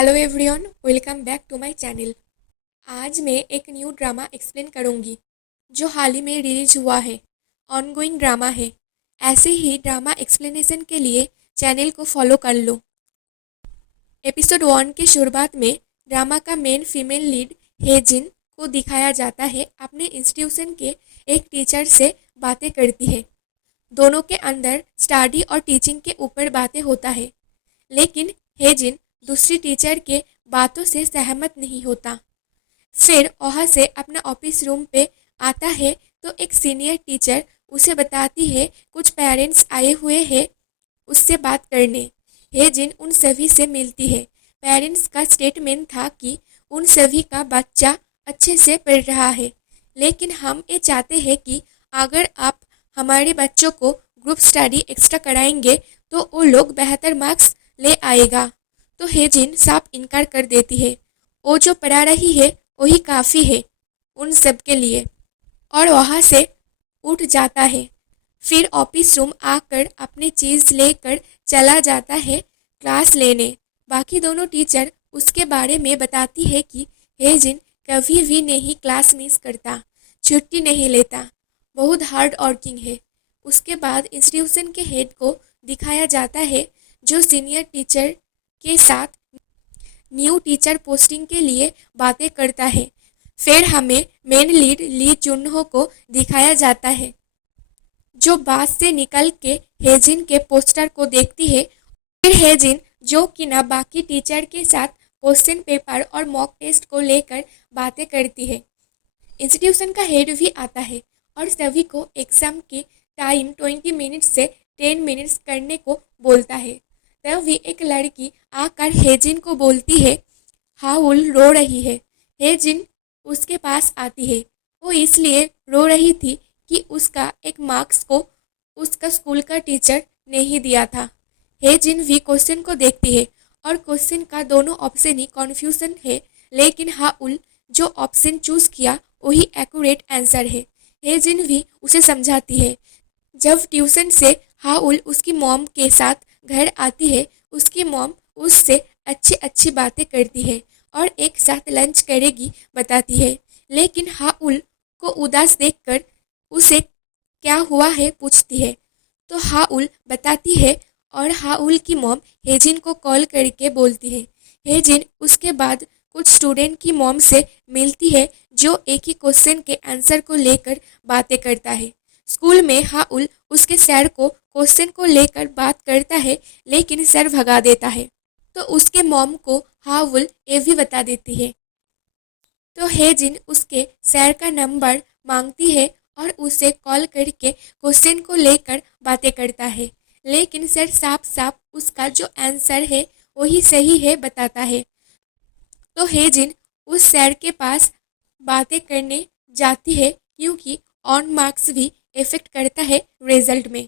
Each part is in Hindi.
Hello everyone, welcome back to my channel. आज मैं एक न्यू ड्रामा एक्सप्लेन करूंगी जो हाल ही में रिलीज हुआ है। ऑनगोइंग ड्रामा है। ऐसे ही ड्रामा एक्सप्लेनेशन के लिए चैनल को फॉलो कर लो। एपिसोड 1 के शुरुआत में ड्रामा का मेन फीमेल लीड हेजिन को दिखाया जाता है। अपने इंस्टीट्यूशन के एक टीचर से बातें करती है। दोनों के अंदर स्टडी और टीचिंग के ऊपर बातें होता है, लेकिन हेजिन दूसरी टीचर के बातों से सहमत नहीं होता। फिर वहाँ से अपना ऑफिस रूम पे आता है तो एक सीनियर टीचर उसे बताती है कुछ पेरेंट्स आए हुए हैं उससे बात करने। हेजिन उन सभी से मिलती है। पेरेंट्स का स्टेटमेंट था कि उन सभी का बच्चा अच्छे से पढ़ रहा है, लेकिन हम ये चाहते हैं कि अगर आप हमारे बच्चों को ग्रुप स्टडी एक्स्ट्रा कराएंगे तो वो लोग बेहतर मार्क्स ले आएगा। तो हेजिन साफ इनकार कर देती है। वो जो पढ़ा रही है वही काफ़ी है उन सब के लिए, और वहाँ से उठ जाता है। फिर ऑफिस रूम आकर अपनी चीज़ लेकर चला जाता है क्लास लेने। बाकी दोनों टीचर उसके बारे में बताती है कि हेजिन कभी भी नहीं क्लास मिस करता, छुट्टी नहीं लेता, बहुत हार्ड वर्किंग है। उसके बाद इंस्टीट्यूशन के हेड को दिखाया जाता है जो सीनियर टीचर के साथ न्यू टीचर पोस्टिंग के लिए बातें करता है। फिर हमें मेन लीड ली जुनहो को दिखाया जाता है जो बस से निकल के हेजिन के पोस्टर को देखती है। फिर हेजिन जो कि ना बाकी टीचर के साथ क्वेश्चन पेपर और मॉक टेस्ट को लेकर बातें करती है। इंस्टीट्यूशन का हेड भी आता है और सभी को एग्जाम की टाइम 20 मिनट्स से 10 मिनट्स करने को बोलता है। तभी एक लड़की आकर हेजिन को बोलती है हाउल रो रही है। हेजिन उसके पास आती है। वो इसलिए रो रही थी कि उसका एक मार्क्स को उसका स्कूल का टीचर नहीं दिया था। हेजिन भी क्वेश्चन को देखती है और क्वेश्चन का दोनों ऑप्शन ही कन्फ्यूजन है, लेकिन हाउल जो ऑप्शन चूज किया वही एक्यूरेट आंसर है। हेजिन भी उसे समझाती है। जब ट्यूशन से हाउल उसकी मॉम के साथ घर आती है, उसकी मॉम उससे अच्छी अच्छी बातें करती है और एक साथ लंच करेगी बताती है, लेकिन हाउल को उदास देखकर उसे क्या हुआ है पूछती है तो हाउल बताती है और हाउल की मॉम हेजिन को कॉल करके बोलती है। हेजिन उसके बाद कुछ स्टूडेंट की मॉम से मिलती है जो एक ही क्वेश्चन के आंसर को लेकर बातें करता है। स्कूल में हाउल उसके सर को क्वेश्चन को लेकर बात करता है, लेकिन सर भगा देता है। तो उसके मॉम को हाउल ये भी बता देती है। तो हेजिन उसके सर का नंबर मांगती है और उसे कॉल करके क्वेश्चन को लेकर बातें करता है, लेकिन सर साफ साफ उसका जो आंसर है वही सही है बताता है। तो हेजिन उस सर के पास बातें करने जाती है क्योंकि ऑन मार्क्स भी इफेक्ट करता है रिजल्ट में।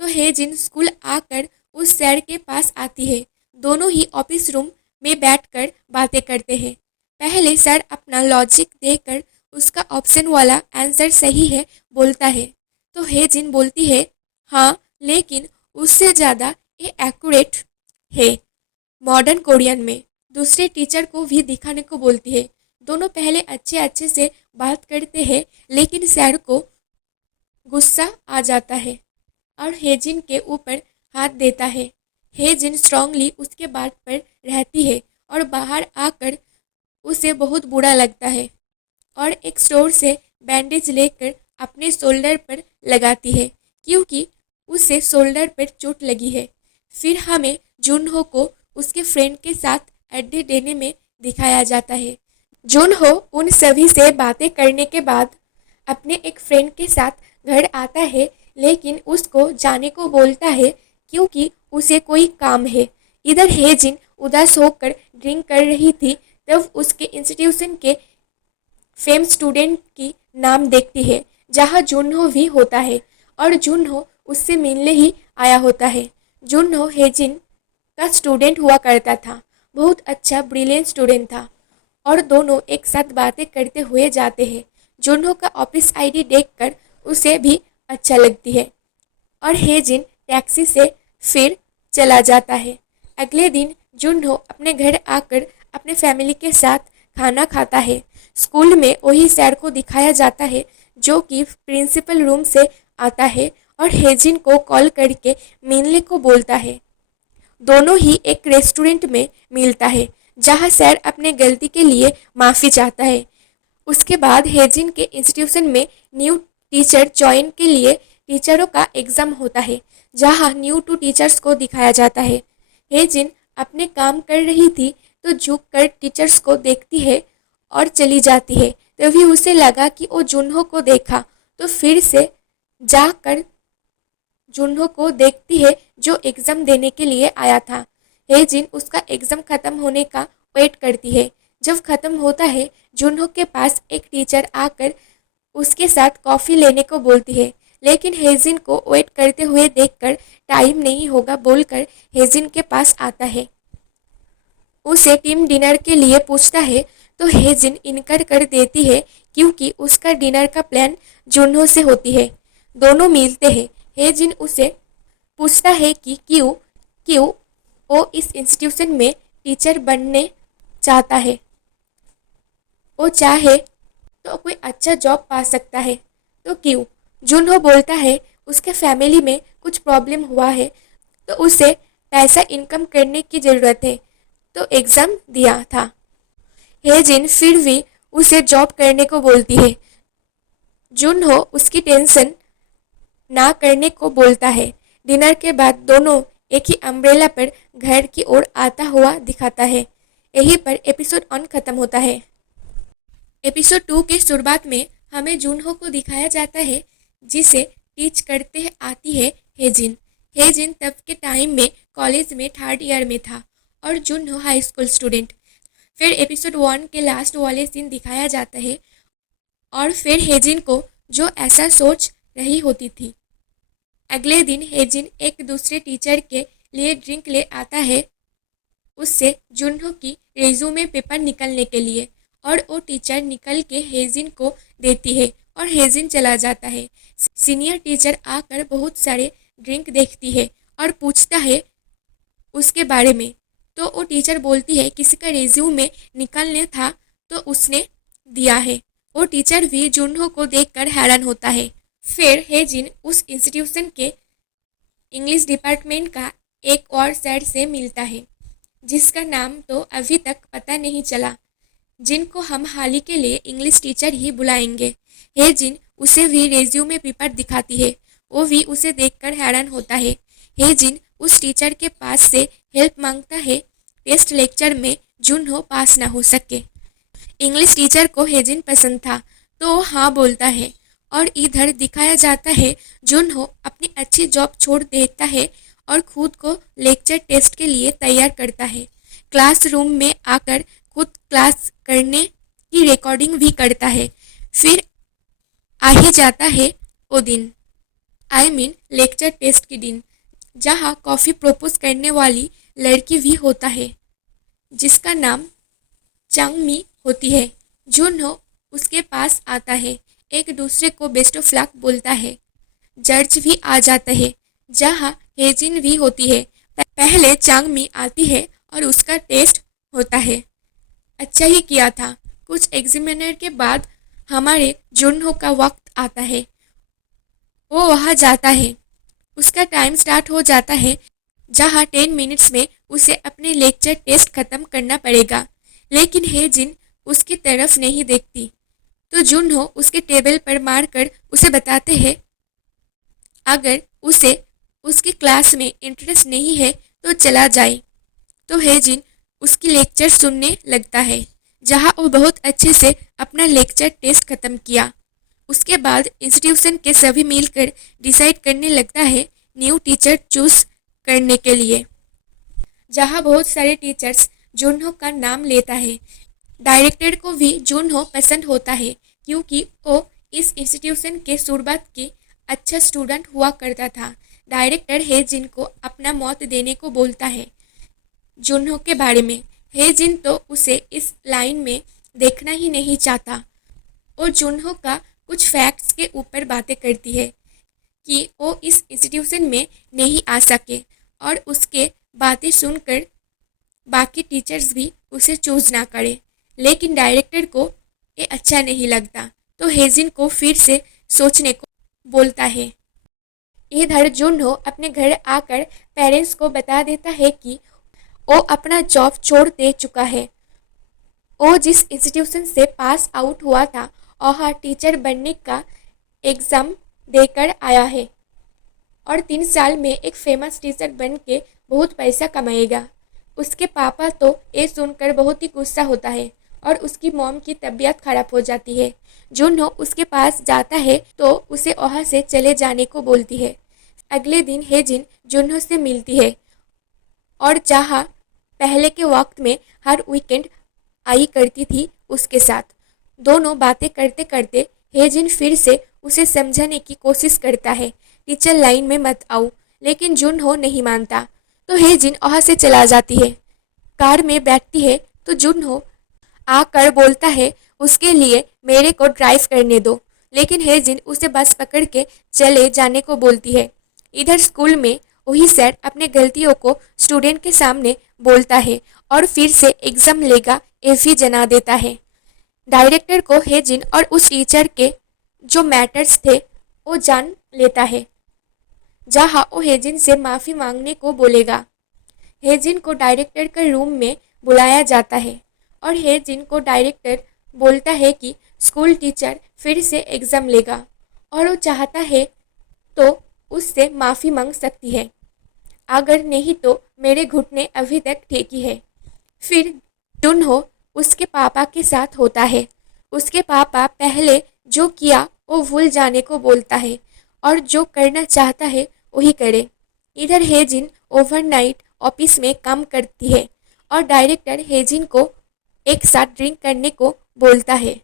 तो हेजिन स्कूल आकर उस सर के पास आती है। दोनों ही ऑफिस रूम में बैठकर बातें करते हैं। पहले सर अपना लॉजिक देकर उसका ऑप्शन वाला आंसर सही है बोलता है। तो हेजिन बोलती है हाँ, लेकिन उससे ज़्यादा ये एक्यूरेट है मॉडर्न कोरियन में। दूसरे टीचर को भी दिखाने को बोलती है। दोनों पहले अच्छे अच्छे से बात करते हैं, लेकिन सर को गुस्सा आ जाता है और हेजिन के ऊपर हाथ देता है। हेजिन स्ट्रांगली उसके बात पर रहती है और बाहर आकर उसे बहुत बुरा लगता है और एक स्टोर से बैंडेज लेकर अपने शोल्डर पर लगाती है क्योंकि उसे शोल्डर पर चोट लगी है। फिर हमें जुनहो को उसके फ्रेंड के साथ अड्डे देने में दिखाया जाता है। जुनहो उन सभी से बातें करने के बाद अपने एक फ्रेंड के साथ घर आता है, लेकिन उसको जाने को बोलता है क्योंकि उसे कोई काम है। इधर हेजिन उदास होकर ड्रिंक कर रही थी, तब उसके इंस्टीट्यूशन के फेम स्टूडेंट की नाम देखती है जहाँ जुनहो भी होता है और जुनहो उससे मिलने ही आया होता है। जुनहो हेजिन का स्टूडेंट हुआ करता था, बहुत अच्छा ब्रिलियंट स्टूडेंट था और दोनों एक साथ बातें करते हुए जाते हैं। जुनहो का ऑफिस आईडी देखकर उसे भी अच्छा लगती है और हेजिन टैक्सी से फिर चला जाता है। अगले दिन जुनहो अपने घर आकर अपने फैमिली के साथ खाना खाता है। स्कूल में वही सर को दिखाया जाता है जो कि प्रिंसिपल रूम से आता है और हेजिन को कॉल करके मिलने को बोलता है। दोनों ही एक रेस्टोरेंट में मिलता है जहां सर अपने गलती के लिए माफ़ी चाहता है। उसके बाद हेजिन के इंस्टीट्यूशन में न्यू टीचर ज्वाइन के लिए टीचरों का एग्ज़ाम होता है जहां न्यू टू टीचर्स को दिखाया जाता है। हेजिन अपने काम कर रही थी तो झुक कर टीचर्स को देखती है और चली जाती है। तभी उसे लगा कि वो जुनहो को देखा तो फिर से जाकर जुनहो को देखती है जो एग्ज़ाम देने के लिए आया था। हेजिन उसका एग्ज़ाम ख़त्म होने का वेट करती है। जब ख़त्म होता है जुनहो के पास एक टीचर आकर उसके साथ कॉफ़ी लेने को बोलती है, लेकिन हेजिन को वेट करते हुए देखकर टाइम नहीं होगा बोलकर हेजिन के पास आता है। उसे टीम डिनर के लिए पूछता है तो हेजिन इनकार कर देती है क्योंकि उसका डिनर का प्लान जुनहो से होती है। दोनों मिलते हैं। हेजिन उसे पूछता है कि क्यों क्यों वो इस इंस्टीट्यूशन में टीचर बनने चाहता है। वो चाहे तो कोई अच्छा जॉब पा सकता है तो क्यों। जुनहो बोलता है उसके फैमिली में कुछ प्रॉब्लम हुआ है तो उसे पैसा इनकम करने की ज़रूरत है तो एग्ज़ाम दिया था। हेजिन फिर भी उसे जॉब करने को बोलती है। जुनहो उसकी टेंशन ना करने को बोलता है। डिनर के बाद दोनों एक ही अम्ब्रेला पर घर की ओर आता हुआ दिखाता है। यहीं पर एपिसोड 1 खत्म होता है। एपिसोड 2 के शुरुआत में हमें जुनहो को दिखाया जाता है जिसे टीच करते आती है हेजिन। हेजिन तब के टाइम में कॉलेज में 3rd ईयर में था और जुनहो हाई स्कूल स्टूडेंट। फिर एपिसोड 1 के लास्ट वाले सीन दिखाया जाता है और फिर हेजिन को जो ऐसा सोच रही होती थी। अगले दिन हेजिन एक दूसरे टीचर के लिए ड्रिंक ले आता है उससे जुनहो की रेज्यूमे पेपर निकलने के लिए और वो टीचर निकल के हेजिन को देती है और हेजिन चला जाता है। सीनियर टीचर आकर बहुत सारे ड्रिंक देखती है और पूछता है उसके बारे में तो वो टीचर बोलती है किसी का रेज्यूमे निकलने था तो उसने दिया है। वो टीचर भी जुनहो को देखकर हैरान होता है। फिर हेजिन उस इंस्टीट्यूशन के इंग्लिश डिपार्टमेंट का एक और सर से मिलता है जिसका नाम तो अभी तक पता नहीं चला, जिनको हम हाल ही के लिए इंग्लिश टीचर ही बुलाएंगे। हेजिन उसे भी रेज्यूमे पेपर दिखाती है। वो भी उसे देखकर हैरान होता है। हेजिन उस टीचर के पास से हेल्प मांगता है टेस्ट लेक्चर में जुनहो पास ना हो सके। इंग्लिश टीचर को हेजिन पसंद था तो हाँ बोलता है और इधर दिखाया जाता है जुनहो अपनी अच्छी जॉब छोड़ देता है और खुद को लेक्चर टेस्ट के लिए तैयार करता है। क्लासरूम में आकर खुद क्लास करने की रिकॉर्डिंग भी करता है। फिर आ ही जाता है वो दिन, लेक्चर टेस्ट के दिन, जहाँ कॉफ़ी प्रपोज करने वाली लड़की भी होता है जिसका नाम चांगमी होती है। जुनहो उसके पास आता है, एक दूसरे को बेस्ट ऑफ लक बोलता है। जज भी आ जाता है जहाँ हेजिन भी होती है। पहले चांगमी आती है और उसका टेस्ट होता है। अच्छा ही किया था। कुछ एग्जामिनर के बाद हमारे जुनहो का वक्त आता है। वो वहाँ जाता है। उसका टाइम स्टार्ट हो जाता है जहाँ 10 मिनट्स में उसे अपने लेक्चर टेस्ट खत्म करना पड़ेगा, लेकिन हेजिन उसकी तरफ नहीं देखती तो जुनहो उसके टेबल पर मारकर उसे बताते हैं अगर उसे उसकी क्लास में इंटरेस्ट नहीं है तो चला जाए। तो हेजिन उसकी लेक्चर सुनने लगता है जहाँ वो बहुत अच्छे से अपना लेक्चर टेस्ट खत्म किया। उसके बाद इंस्टीट्यूशन के सभी मिलकर डिसाइड करने लगता है न्यू टीचर चूज करने के लिए, जहाँ बहुत सारे टीचर्स जुनहो का नाम लेता है। डायरेक्टर को भी जुनहो पसंद होता है क्योंकि वो इस इंस्टीट्यूशन के शुरुआत के अच्छा स्टूडेंट हुआ करता था। डायरेक्टर हेजिन को अपना मत देने को बोलता है जुनहो के बारे में। हेजिन तो उसे इस लाइन में देखना ही नहीं चाहता और जुनहो का कुछ फैक्ट्स के ऊपर बातें करती है कि वो इस इंस्टीट्यूशन में नहीं आ सके और उसके बातें सुनकर बाकी टीचर्स भी उसे चूज ना करें। लेकिन डायरेक्टर को ये अच्छा नहीं लगता, तो हेजिन को फिर से सोचने को बोलता है। इधर जुनहो अपने घर आकर पेरेंट्स को बता देता है कि वो अपना जॉब छोड़ दे चुका है। वो जिस इंस्टीट्यूशन से पास आउट हुआ था वहाँ टीचर बनने का एग्ज़ाम देकर आया है और 3 साल में एक फेमस टीचर बन के बहुत पैसा कमाएगा। उसके पापा तो ये सुनकर बहुत ही गुस्सा होता है और उसकी मॉम की तबीयत खराब हो जाती है। जुनहो उसके पास जाता है तो उसे वहाँ से चले जाने को बोलती है। अगले दिन हेजिन जुनहो से मिलती है और जहाँ पहले के वक्त में हर वीकेंड आई करती थी उसके साथ। दोनों बातें करते करते हेजिन फिर से उसे समझाने की कोशिश करता है, टीचर लाइन में मत आओ, लेकिन जुनहो नहीं मानता। तो हेजिन वहाँ से चला जाती है। कार में बैठती है तो जुनहो आकर बोलता है उसके लिए मेरे को ड्राइव करने दो, लेकिन हेजिन उसे बस पकड़ के चले जाने को बोलती है। इधर स्कूल में वही सर अपने गलतियों को स्टूडेंट के सामने बोलता है और फिर से एग्जाम लेगा एफी जना देता है। डायरेक्टर को हेजिन और उस टीचर के जो मैटर्स थे वो जान लेता है, जहाँ वो हेजिन से माफ़ी मांगने को बोलेगा। हेजिन को डायरेक्टर के रूम में बुलाया जाता है और हेजिन को डायरेक्टर बोलता है कि स्कूल टीचर फिर से एग्ज़ाम लेगा और वो चाहता है तो उससे माफ़ी मांग सकती है, अगर नहीं तो मेरे घुटने अभी तक ठीक ही है। फिर जुनहो उसके पापा के साथ होता है। उसके पापा पहले जो किया वो भूल जाने को बोलता है और जो करना चाहता है वही करे। इधर हेजिन ओवरनाइट ऑफिस में काम करती है और डायरेक्टर हेजिन को एक साथ ड्रिंक करने को बोलता है।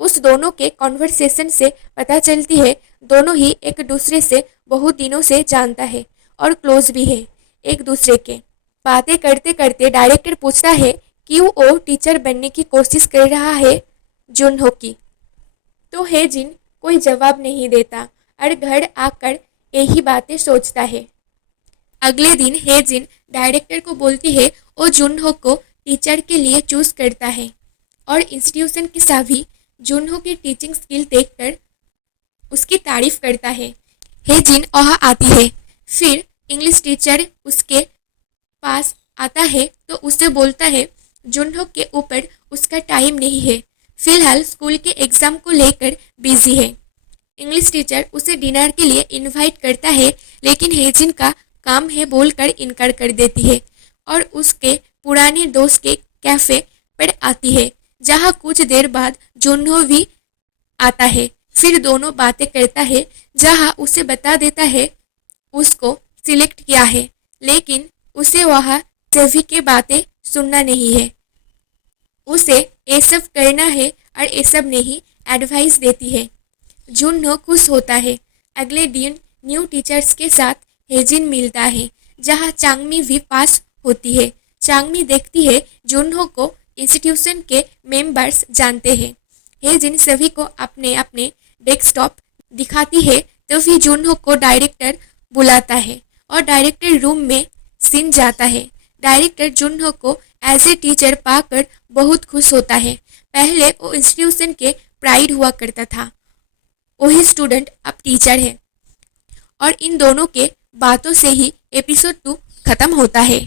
उस दोनों के कॉन्वर्सेशन से पता चलती है दोनों ही एक दूसरे से बहुत दिनों से जानता है और क्लोज भी है एक दूसरे के। बातें करते करते डायरेक्टर पूछता है कि वो टीचर बनने की कोशिश कर रहा है जुनहो की। तो हेजिन कोई जवाब नहीं देता और घर आकर यही बातें सोचता है। अगले दिन हेजिन डायरेक्टर को बोलती है वो जुनहो को टीचर के लिए चूज करता है और इंस्टीट्यूशन के सभी जुनहो की टीचिंग स्किल देखकर उसकी तारीफ करता है। हेजिन वहाँ आती है। फिर इंग्लिश टीचर उसके पास आता है तो उसे बोलता है जुनहो के ऊपर उसका टाइम नहीं है, फिलहाल स्कूल के एग्ज़ाम को लेकर बिजी है। इंग्लिश टीचर उसे डिनर के लिए इनवाइट करता है, लेकिन हेजिन का काम है बोलकर इनकार कर देती है और उसके पुराने दोस्त के कैफ़े पर आती है, जहाँ कुछ देर बाद जुनहो भी आता है। फिर दोनों बातें करता है, जहाँ उसे बता देता है उसको सिलेक्ट किया है, लेकिन उसे वहाँ सभी के बातें सुनना नहीं है। उसे ये सब करना है और ये सब नहीं एडवाइस देती है। जुनहो खुश होता है। अगले दिन न्यू टीचर्स के साथ हेजिन मिलता है, जहाँ चांगमी भी पास होती है। चांगमी देखती है जुनहो को इंस्टीट्यूशन के मेंबर्स जानते हैं। हेजिन सभी को अपने अपने डेस्कटॉप दिखाती है, तभी जुनहो को डायरेक्टर बुलाता है और डायरेक्टर रूम में सीन जाता है। डायरेक्टर जुनहो को एज ए टीचर पाकर बहुत खुश होता है। पहले वो इंस्टीट्यूशन के प्राइड हुआ करता था, वही स्टूडेंट अब टीचर है। और इन दोनों के बातों से ही एपिसोड 2 खत्म होता है।